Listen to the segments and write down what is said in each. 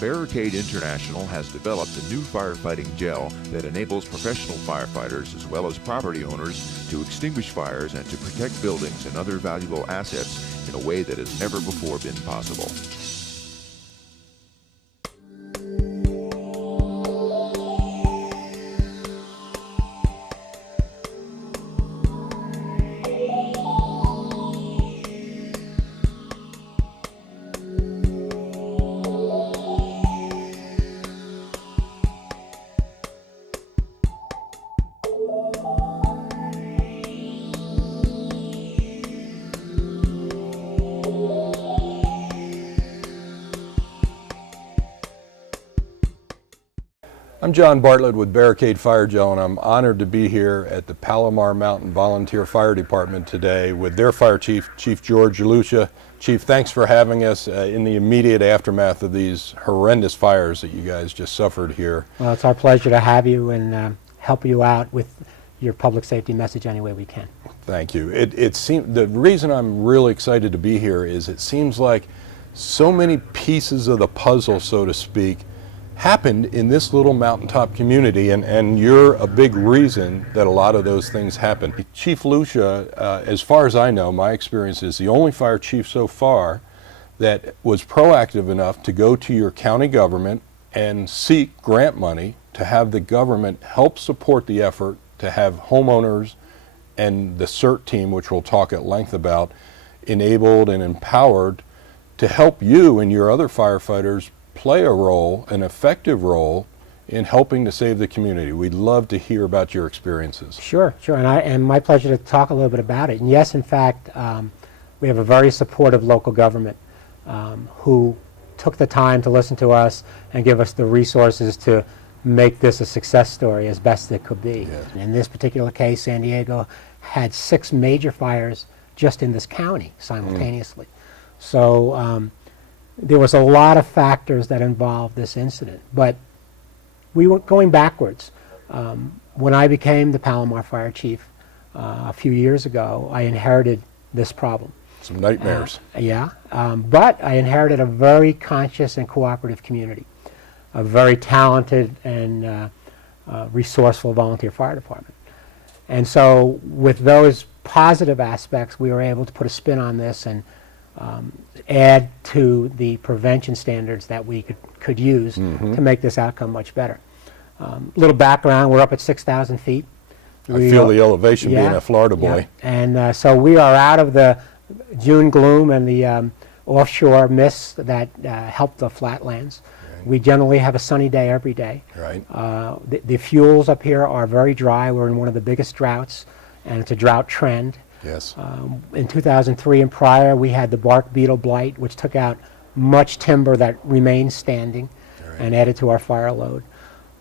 Barricade International has developed a new firefighting gel that enables professional firefighters as well as property owners to extinguish fires and to protect buildings and other valuable assets in a way that has never before been possible. I'm John Bartlett with Barricade Fire Gel, and I'm honored to be here at the Palomar Mountain Volunteer Fire Department today with their fire chief, Chief George Lucia. Chief, thanks for having us in the immediate aftermath of these horrendous fires that you guys just suffered here. Well, it's our pleasure to have you and help you out with your public safety message any way we can. Thank you. The reason I'm really excited to be here is it seems like so many pieces of the puzzle, so to speak, happened in this little mountaintop community, and you're a big reason that a lot of those things happened. Chief Lucia, as far as I know, my experience is the only fire chief so far that was proactive enough to go to your county government and seek grant money to have the government help support the effort to have homeowners and the CERT team, which we'll talk at length about, enabled and empowered to help you and your other firefighters play a role, an effective role, in helping to save the community. We'd love to hear about your experiences. Sure, and my pleasure to talk a little bit about it. And yes, in fact, we have a very supportive local government who took the time to listen to us and give us the resources to make this a success story as best it could be. Yes. In this particular case, San Diego had 6 major fires just in this county simultaneously. So there was a lot of factors that involved this incident, but we were going backwards. When I became the Palomar Fire Chief a few years ago, I inherited this problem. Some nightmares. But I inherited a very conscious and cooperative community, a very talented and resourceful volunteer fire department. And so with those positive aspects, we were able to put a spin on this and add to the prevention standards that we could use to make this outcome much better. Little background, we're up at 6,000 feet. I feel the elevation being a Florida boy. And so we are out of the June gloom and the offshore mists that help the flatlands. Right. We generally have a sunny day every day. Right. The fuels up here are very dry. We're in one of the biggest droughts, and it's a drought trend. Yes. In 2003 and prior, we had the bark beetle blight, which took out much timber that remained standing and added to our fire load.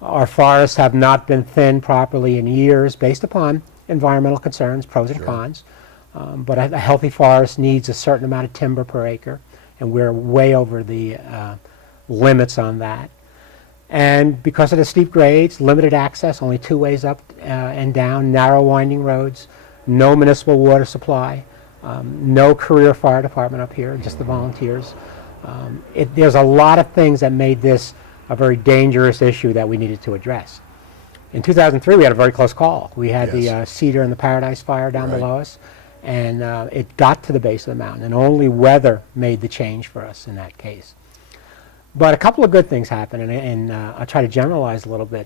Our forests have not been thinned properly in years based upon environmental concerns, pros and cons. But a healthy forest needs a certain amount of timber per acre, and we're way over the limits on that. And because of the steep grades, limited access, only 2 ways up and down, narrow winding roads, no municipal water supply, no career fire department up here, just the volunteers. There's a lot of things that made this a very dangerous issue that we needed to address. In 2003, we had a very close call. We had the Cedar and the Paradise fire down below us, and it got to the base of the mountain, and only weather made the change for us in that case. But a couple of good things happened, and I'll try to generalize a little bit.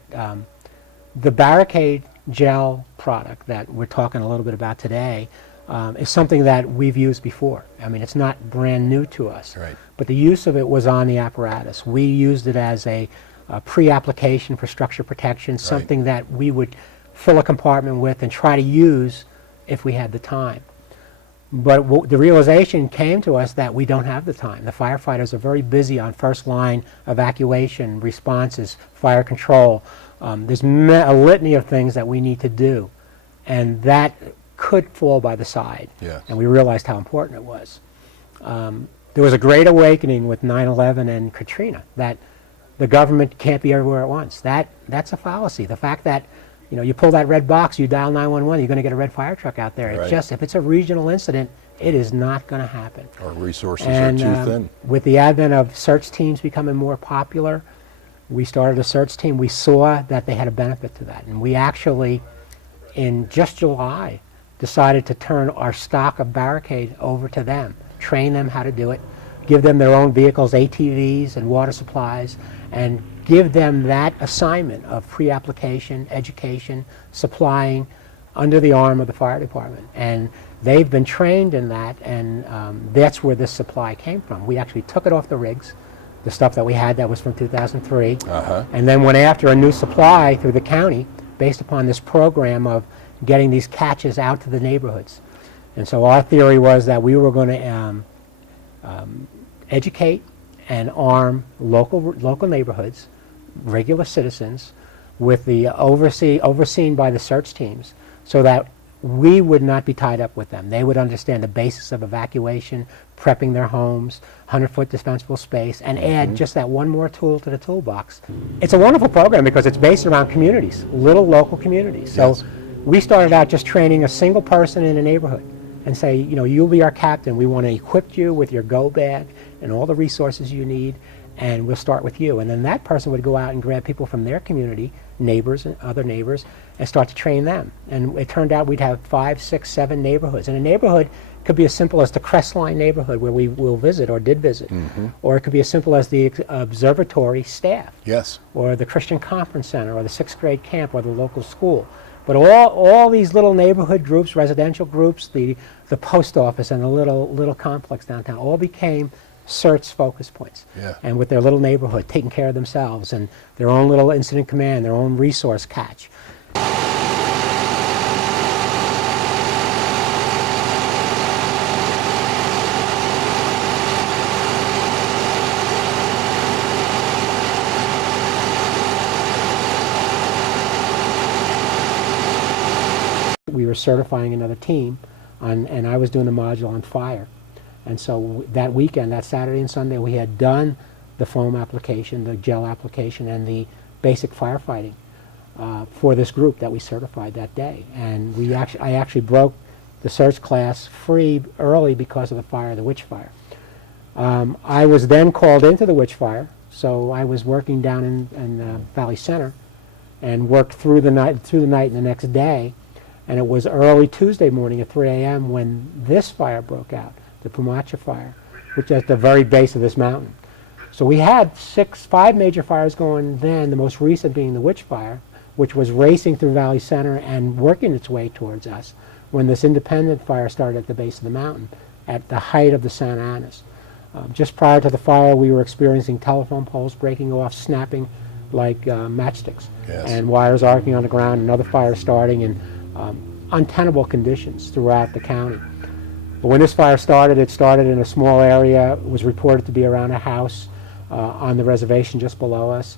The Barricade gel product that we're talking a little bit about today is something that we've used before. I mean, it's not brand new to us, but the use of it was on the apparatus. We used it as a pre-application for structure protection, something that we would fill a compartment with and try to use if we had the time. But the realization came to us that we don't have the time. The firefighters are very busy on first line evacuation, responses, fire control. There's a litany of things that we need to do, and that could fall by the side. And we realized how important it was. There was a great awakening with 9/11 and Katrina that the government can't be everywhere at once. That's a fallacy. The fact that you pull that red box, you dial 911, you're going to get a red fire truck out there. It's just, if it's a regional incident, It is not going to happen. Our resources And are too thin. with the advent of search teams becoming more popular, we started a search team. We saw that they had a benefit to that. And we actually, in just July, decided to turn our stock of Barricade over to them, train them how to do it, give them their own vehicles, ATVs and water supplies, and give them that assignment of pre-application, education, supplying under the arm of the fire department. And they've been trained in that, and that's where this supply came from. We actually took it off the rigs, the stuff that we had that was from 2003, and then went after a new supply through the county based upon this program of getting these catches out to the neighborhoods. And so our theory was that we were going to educate and arm local neighborhoods, regular citizens, with the overseen by the search teams, so that we would not be tied up with them. They would understand the basis of evacuation, prepping their homes, 100-foot dispensable space, and add just that one more tool to the toolbox. It's a wonderful program because it's based around communities, little local communities. So we started out just training a single person in a neighborhood and say, you know, you'll be our captain. We want to equip you with your go bag and all the resources you need, and we'll start with you. And then that person would go out and grab people from their community, neighbors and other neighbors, and start to train them. And it turned out we'd have 5, 6, 7 neighborhoods. And a neighborhood could be as simple as the Crestline neighborhood where we will visit or did visit. Or it could be as simple as the observatory staff. Yes. Or the Christian Conference Center or the 6th grade camp or the local school. But all these little neighborhood groups, residential groups, the post office and the little complex downtown all became search focus points. And with their little neighborhood, taking care of themselves and their own little incident command, their own resource catch. We were certifying another team, and I was doing the module on fire. And so that weekend, that Saturday and Sunday, we had done the foam application, the gel application, and the basic firefighting for this group that we certified that day. And I actually broke the search class free early because of the fire, the witch fire. I was then called into the witch fire, so I was working down in Valley Center and worked through the night and the next day. And it was early Tuesday morning at 3 a.m. when this fire broke out, the Poomacha fire, which is at the very base of this mountain. So we had 5 major fires going then, the most recent being the witch fire, which was racing through Valley Center and working its way towards us when this independent fire started at the base of the mountain at the height of the Santa Anas. Just prior to the fire, we were experiencing telephone poles breaking off, snapping like matchsticks, and wires arcing on the ground, another fire starting in untenable conditions throughout the county. But when this fire started, it started in a small area. It was reported to be around a house on the reservation just below us.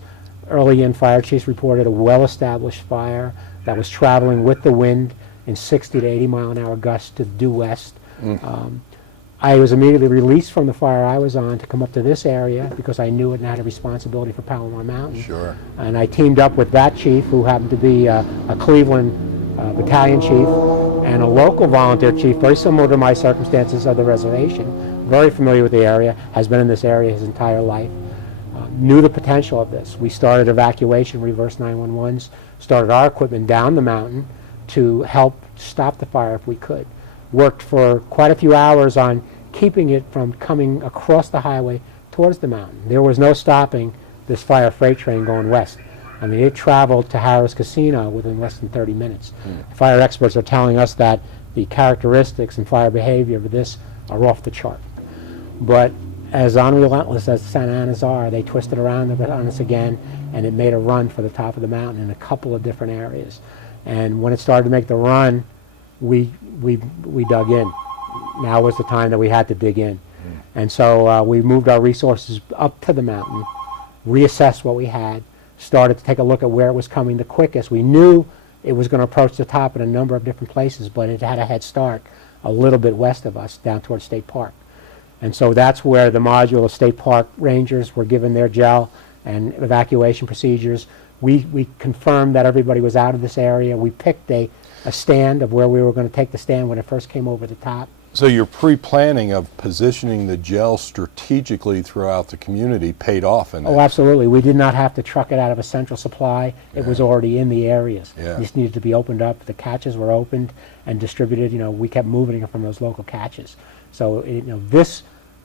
Early in, fire chiefs reported a well-established fire that was traveling with the wind in 60 to 80 mile an hour gusts to due west. I was immediately released from the fire I was on to come up to this area because I knew it and had a responsibility for Palomar Mountain. And I teamed up with that chief, who happened to be a Cleveland battalion chief, and a local volunteer chief, very similar to my circumstances of the reservation, very familiar with the area, has been in this area his entire life, knew the potential of this. We started evacuation, reverse 911s, started our equipment down the mountain to help stop the fire if we could. Worked for quite a few hours on keeping it from coming across the highway towards the mountain. There was no stopping this fire freight train going west. I mean, it traveled to Harrah's Casino within less than 30 minutes. Fire experts are telling us that the characteristics and fire behavior of this are off the chart. But as unrelentless as the Santa Anas are, they twisted around on us again, and it made a run for the top of the mountain in a couple of different areas. And when it started to make the run, we dug in. Now was the time that we had to dig in. And so we moved our resources up to the mountain, reassessed what we had, started to take a look at where it was coming the quickest. We knew it was going to approach the top in a number of different places, but it had a head start a little bit west of us, down towards State Park. And so that's where the module of State Park Rangers were given their gel and evacuation procedures. We confirmed that everybody was out of this area. We picked a stand of where we were going to take the stand when it first came over the top. So your pre-planning of positioning the gel strategically throughout the community paid off in that. Oh, absolutely. We did not have to truck it out of a central supply. It was already in the areas. Yeah. It just needed to be opened up. The catches were opened and distributed. We kept moving it from those local catches. So this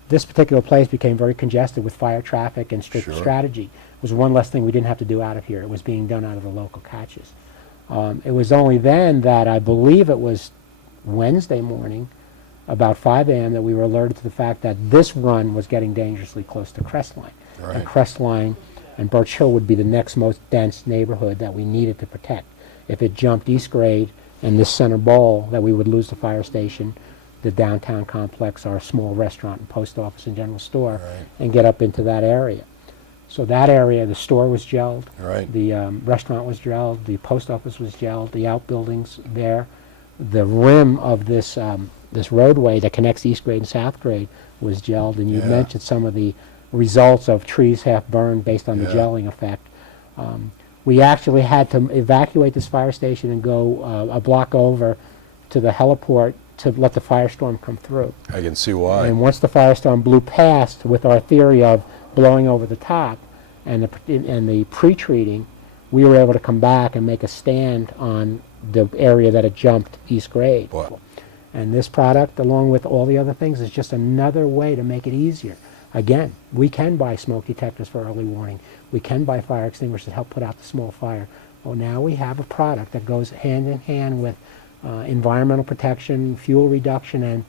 particular place became very congested with fire traffic and strict Sure. strategy. It was one less thing we didn't have to do out of here. It was being done out of the local catches. It was only then that I believe it was Wednesday morning, about 5 a.m., that we were alerted to the fact that this run was getting dangerously close to Crestline. Right. And Crestline and Birch Hill would be the next most dense neighborhood that we needed to protect. If it jumped East Grade and this center bowl, that we would lose the fire station, the downtown complex, our small restaurant and post office and general store, Right. and get up into that area. So that area, the store was gelled, Right. the restaurant was gelled, the post office was gelled, the outbuildings there. The rim of this this roadway that connects East Grade and South Grade was gelled, and you Yeah. mentioned some of the results of trees half burned based on the Yeah. gelling effect. We actually had to evacuate this fire station and go a block over to the heliport to let the firestorm come through. I can see why. And once the firestorm blew past, with our theory of blowing over the top and the pre-treating, we were able to come back and make a stand on the area that had jumped East Grade. Wow. And this product, along with all the other things, is just another way to make it easier. Again, we can buy smoke detectors for early warning. We can buy fire extinguishers to help put out the small fire. Well, now we have a product that goes hand in hand with environmental protection, fuel reduction,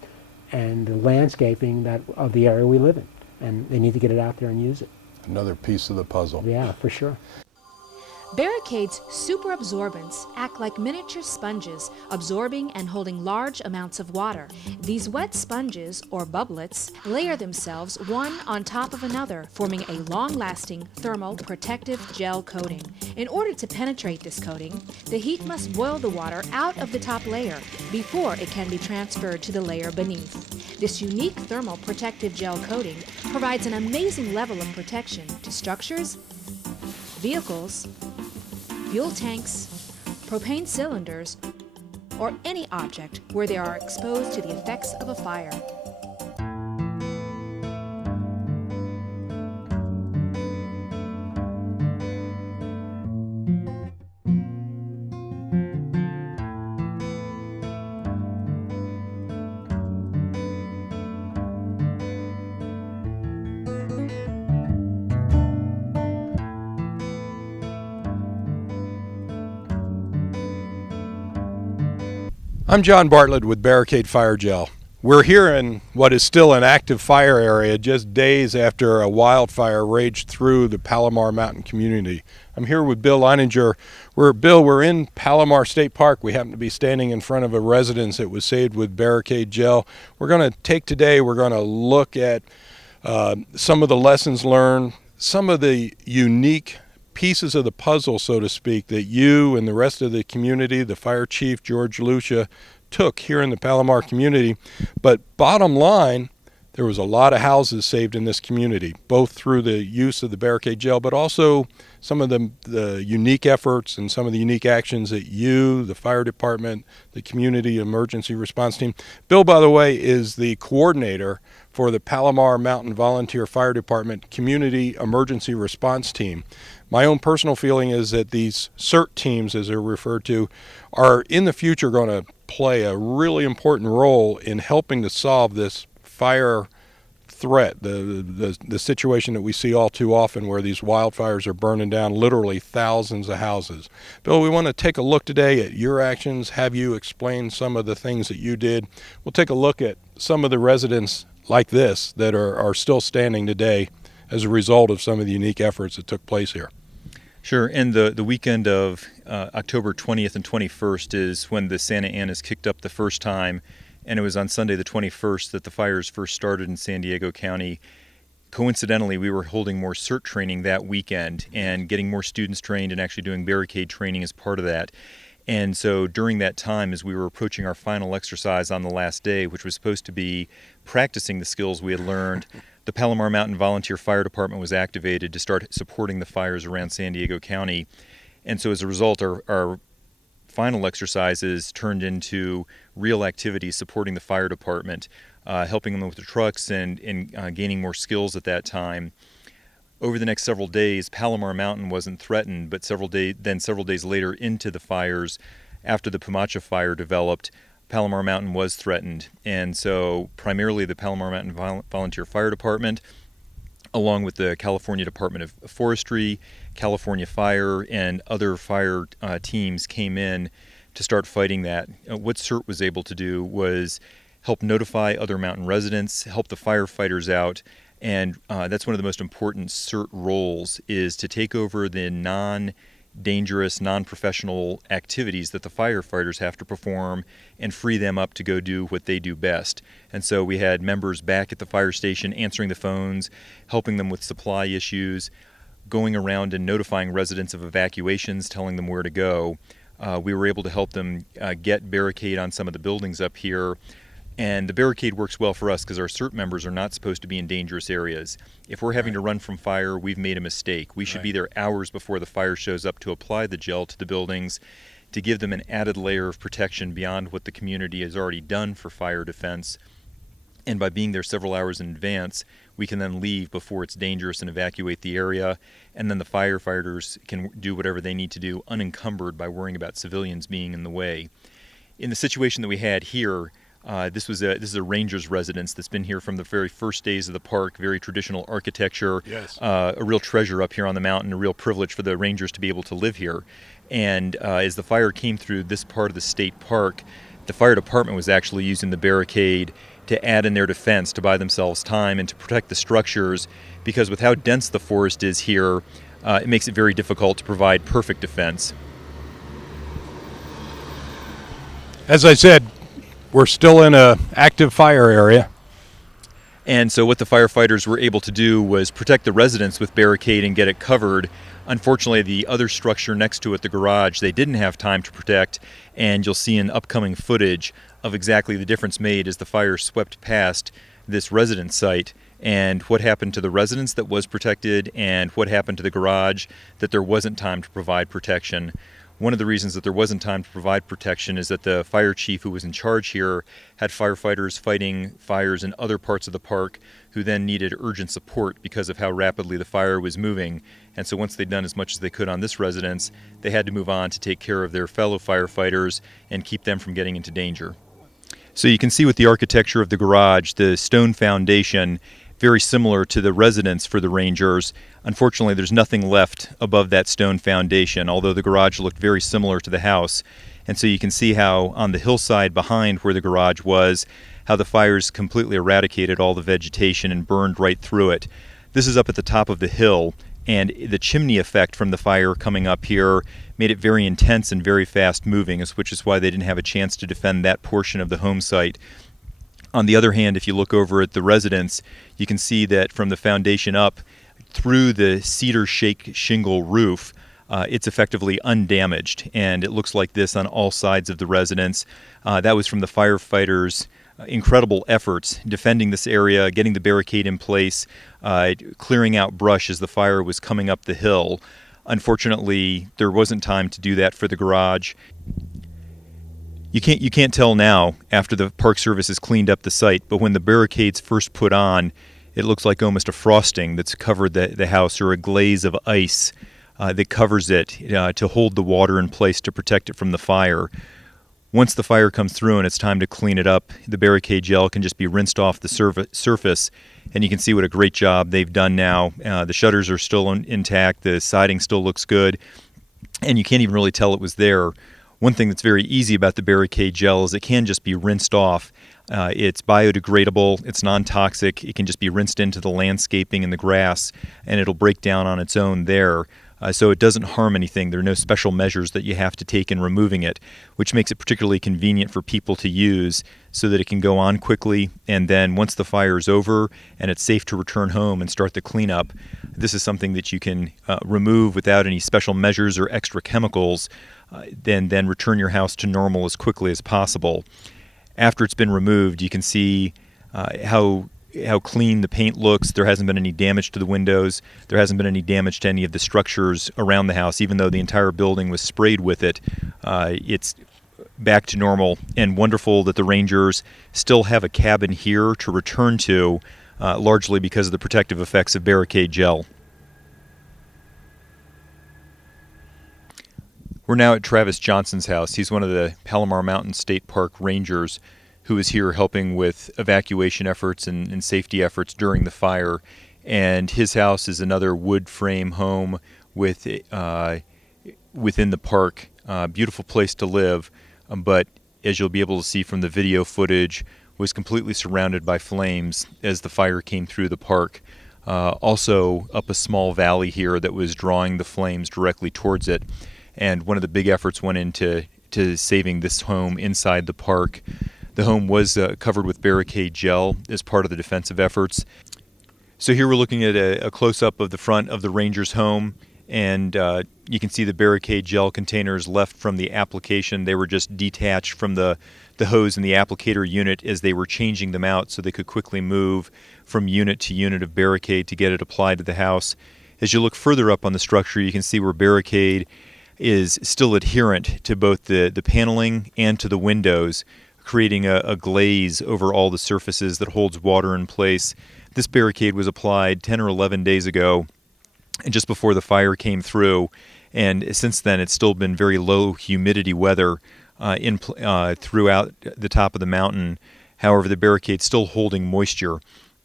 and the landscaping of the area we live in. And they need to get it out there and use it. Another piece of the puzzle. Yeah, for sure. Barricade's super absorbents act like miniature sponges, absorbing and holding large amounts of water. These wet sponges, or bubblets, layer themselves one on top of another, forming a long-lasting thermal protective gel coating. In order to penetrate this coating, the heat must boil the water out of the top layer before it can be transferred to the layer beneath. This unique thermal protective gel coating provides an amazing level of protection to structures, vehicles, fuel tanks, propane cylinders, or any object where they are exposed to the effects of a fire. I'm John Bartlett with Barricade Fire Gel. We're here in what is still an active fire area just days after a wildfire raged through the Palomar mountain community. I'm here with Bill Leininger. We're in Palomar State Park. We happen to be standing in front of a residence that was saved with Barricade Gel. We're going to look at some of the lessons learned, some of the unique pieces of the puzzle, so to speak, that you and the rest of the community, the fire chief, George Lucia, took here in the Palomar community. But bottom line, there was a lot of houses saved in this community, both through the use of the Barricade Gel, but also some of the unique efforts and some of the unique actions that you, the fire department, the community emergency response team. Bill, by the way, is the coordinator for the Palomar Mountain Volunteer Fire Department Community Emergency Response Team. My own personal feeling is that these CERT teams, as they're referred to, are in the future going to play a really important role in helping to solve this fire threat, the situation that we see all too often where these wildfires are burning down literally thousands of houses. Bill, we want to take a look today at your actions, have you explain some of the things that you did. We'll take a look at some of the residents like this that are still standing today as a result of some of the unique efforts that took place here. Sure, and the weekend of October 20th and 21st is when the Santa Ana's kicked up the first time, and it was on Sunday the 21st that the fires first started in San Diego County. Coincidentally, we were holding more CERT training that weekend and getting more students trained and actually doing barricade training as part of that. And so during that time, as we were approaching our final exercise on the last day, which was supposed to be practicing the skills we had learned, the Palomar Mountain Volunteer Fire Department was activated to start supporting the fires around San Diego County. And so as a result, our final exercises turned into real activities supporting the fire department, helping them with the trucks and gaining more skills at that time. Over the next several days, Palomar Mountain wasn't threatened, but several days later into the fires, after the Poomacha fire developed, Palomar Mountain was threatened. And so primarily the Palomar Mountain Volunteer Fire Department, along with the California Department of Forestry, California Fire, and other fire teams came in to start fighting that. What CERT was able to do was help notify other mountain residents, help the firefighters out, and that's one of the most important CERT roles, is to take over the non-dangerous, non-professional activities that the firefighters have to perform and free them up to go do what they do best. And so we had members back at the fire station answering the phones, helping them with supply issues, going around and notifying residents of evacuations, telling them where to go. We were able to help them get Barricade on some of the buildings up here. And the Barricade works well for us because our CERT members are not supposed to be in dangerous areas. If we're having to run from fire, we've made a mistake. We should be there hours before the fire shows up to apply the gel to the buildings, to give them an added layer of protection beyond what the community has already done for fire defense. And by being there several hours in advance, we can then leave before it's dangerous and evacuate the area. And then the firefighters can do whatever they need to do unencumbered by worrying about civilians being in the way. In the situation that we had here, this is a ranger's residence that's been here from the very first days of the park. Very traditional architecture. Yes. A real treasure up here on the mountain. A real privilege for the rangers to be able to live here. And as the fire came through this part of the state park, the fire department was actually using the Barricade to add in their defense, to buy themselves time and to protect the structures, because with how dense the forest is here, it makes it very difficult to provide perfect defense. As I said, we're still in an active fire area. And so what the firefighters were able to do was protect the residents with Barricade and get it covered. Unfortunately, the other structure next to it, the garage, they didn't have time to protect, and you'll see in upcoming footage of exactly the difference made as the fire swept past this residence site, and what happened to the residence that was protected and what happened to the garage that there wasn't time to provide protection. One of the reasons that there wasn't time to provide protection is that the fire chief who was in charge here had firefighters fighting fires in other parts of the park who then needed urgent support because of how rapidly the fire was moving. And so once they'd done as much as they could on this residence, they had to move on to take care of their fellow firefighters and keep them from getting into danger. So you can see with the architecture of the garage, the stone foundation, very similar to the residence for the rangers. Unfortunately, there's nothing left above that stone foundation, although the garage looked very similar to the house. And so you can see how on the hillside behind where the garage was, how the fires completely eradicated all the vegetation and burned right through it. This is up at the top of the hill, and the chimney effect from the fire coming up here made it very intense and very fast moving, which is why they didn't have a chance to defend that portion of the home site. On the other hand, if you look over at the residence, you can see that from the foundation up through the cedar shake shingle roof, it's effectively undamaged, and it looks like this on all sides of the residence. That was from the firefighters' incredible efforts defending this area, getting the Barricade in place, clearing out brush as the fire was coming up the hill. Unfortunately, there wasn't time to do that for the garage. You can't tell now after the Park Service has cleaned up the site, but when the Barricade's first put on, it looks like almost a frosting that's covered the house, or a glaze of ice that covers it to hold the water in place to protect it from the fire. Once the fire comes through and it's time to clean it up, the Barricade gel can just be rinsed off the surface, and you can see what a great job they've done now. The shutters are still intact, the siding still looks good, and you can't even really tell it was there. One thing that's very easy about the Barricade gel is it can just be rinsed off. It's biodegradable, it's non-toxic, it can just be rinsed into the landscaping and the grass, and it'll break down on its own there. So it doesn't harm anything. There are no special measures that you have to take in removing it, which makes it particularly convenient for people to use so that it can go on quickly, and then once the fire is over and it's safe to return home and start the cleanup, this is something that you can remove without any special measures or extra chemicals, then return your house to normal as quickly as possible. After it's been removed, you can see how how clean the paint looks. There hasn't been any damage to the windows. There hasn't been any damage to any of the structures around the house, even though the entire building was sprayed with it. It's back to normal, and wonderful that the Rangers still have a cabin here to return to, largely because of the protective effects of Barricade gel. We're now at Travis Johnson's house. He's one of the Palomar Mountain State Park Rangers who was here helping with evacuation efforts and safety efforts during the fire. And his house is another wood frame home with within the park. Beautiful place to live, but as you'll be able to see from the video footage, was completely surrounded by flames as the fire came through the park. Also up a small valley here that was drawing the flames directly towards it. And one of the big efforts went into saving this home inside the park. The home was covered with Barricade gel as part of the defensive efforts. So here we're looking at a close-up of the front of the Rangers' home, and you can see the Barricade gel containers left from the application. They were just detached from the hose in the applicator unit as they were changing them out so they could quickly move from unit to unit of Barricade to get it applied to the house. As you look further up on the structure, you can see where Barricade is still adherent to both the paneling and to the windows, creating a glaze over all the surfaces that holds water in place. This Barricade was applied 10 or 11 days ago, and just before the fire came through, and since then it's still been very low humidity weather throughout the top of the mountain. However, the Barricade's still holding moisture,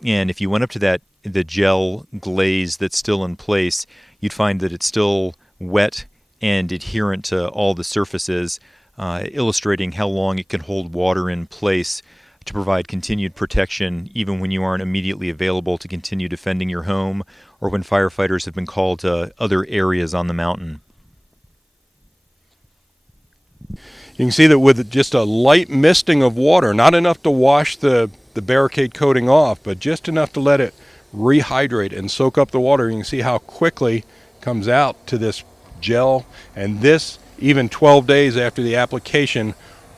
and if you went up to the gel glaze that's still in place, you'd find that it's still wet and adherent to all the surfaces, illustrating how long it can hold water in place to provide continued protection even when you aren't immediately available to continue defending your home or when firefighters have been called to other areas on the mountain. You can see that with just a light misting of water, not enough to wash the Barricade coating off, but just enough to let it rehydrate and soak up the water. You can see how quickly it comes out to this gel, and this, even 12 days after the application,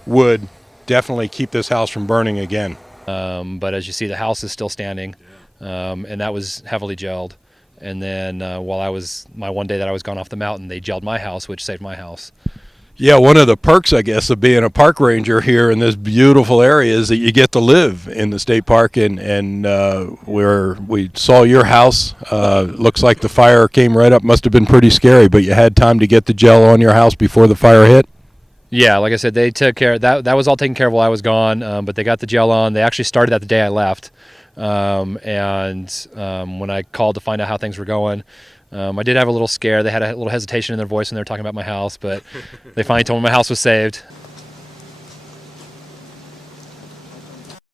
would definitely keep this house from burning again. But as you see, the house is still standing, and that was heavily gelled. And then my one day that I was gone off the mountain, they gelled my house, which saved my house. Yeah, one of the perks, I guess, of being a park ranger here in this beautiful area is that you get to live in the state park, and where we saw your house, looks like the fire came right up. Must have been pretty scary, but you had time to get the gel on your house before the fire hit? Yeah, like I said, they took care of that. That was all taken care of while I was gone, but they got the gel on. They actually started that the day I left, and when I called to find out how things were going, I did have a little scare. They had a little hesitation in their voice when they were talking about my house, but they finally told me my house was saved.